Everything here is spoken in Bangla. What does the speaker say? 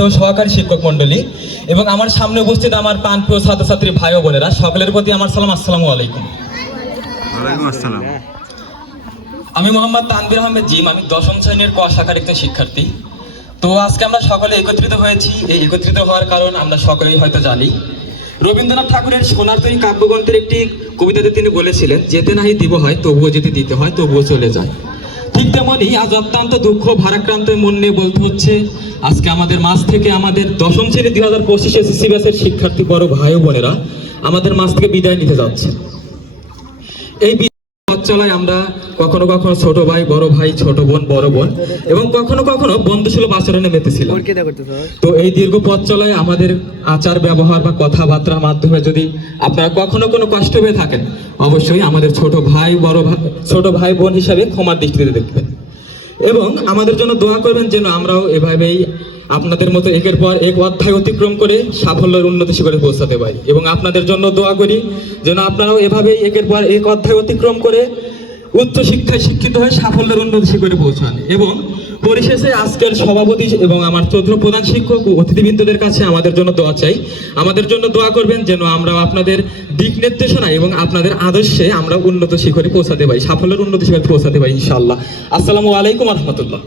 সম্মানিত সহকারী শিক্ষক মন্ডলী এবং আমার সামনে উপস্থিত আমার প্রাণপ্রিয় ছাত্রছাত্রী ভাই ও বোনেরা সকলের প্রতি আমার সালাম আসসালামু আলাইকুম। আসসালাম। আমি মোহাম্মদ তানবির আহমেদ জিম আমি দশম শ্রেণির ক শাখার একজন শিক্ষার্থী। তো আজকে আমরা সকলে একত্রিত হয়েছি। এই একত্রিত হওয়ার কারণ আমরা সকলেই হয়তো জানি। রবীন্দ্রনাথ ঠাকুরের সোনার তৈরি কাব্যগ্রন্থের একটি কবিতাতে তিনি বলেছিলেন যেতে নাহি দিব হয় তবুও যেতে দিতে হয় তবুও চলে যায়। ঠিক তেমনই আজ অত্যন্ত দুঃখ, ভারাক্রান্ত মন নিয়ে বলতে হচ্ছে, আজকে আমাদের মাস থেকে আমাদের দশম শ্রেণি দুই হাজার পঁচিশ এসএসসি শিক্ষার্থী বড় ভাই বোনেরা আমাদের মাস থেকে বিদায় নিতে যাচ্ছে। এই পথ চলায় আমরা কখনো কখনো ছোট ভাই বড় ভাই ছোট বোন বড় বোন এবং কখনো কখনো বন্ধুসুলভ আচরণে মেতেছিলাম। তো এই দীর্ঘ পথ চলায় আমাদের আচার ব্যবহার বা কথাবার্তার মাধ্যমে যদি আপনারা কখনো কোনো কষ্ট পেয়ে থাকেন অবশ্যই আমাদের ছোট ভাই বড় ভাই ছোট ভাই বোন হিসাবে ক্ষমার দৃষ্টিতে দেখবেন। এবং আমাদের জন্য দোয়া করবেন যেন আমরাও এভাবেই আপনাদের মতো একের পর এক অধ্যায় অতিক্রম করে সাফল্যের উন্নতি শিখরে পৌঁছাতে পারি। এবং আপনাদের জন্য দোয়া করি যেন আপনারাও এভাবেই একের পর এক অধ্যায় অতিক্রম করে উচ্চ শিক্ষায় শিক্ষিত হয়ে সাফল্যের উন্নতি শিখরে পৌঁছান। এবং পরিশেষে আজকের সভাপতি এবং আমার চতুর্থ প্রধান শিক্ষক ও অতিথিবৃন্দদের কাছে আমাদের জন্য দোয়া চাই। আমাদের জন্য দোয়া করবেন যেন আমরা আপনাদের দিক নির্দেশনা এবং আপনাদের আদর্শে আমরা উন্নত শিখরে পৌঁছাতে পারি, সাফল্যের উন্নতি শিখরে পৌঁছাতে পারি ইনশাআল্লাহ। আসসালামু আলাইকুম রহমতুল্লাহ।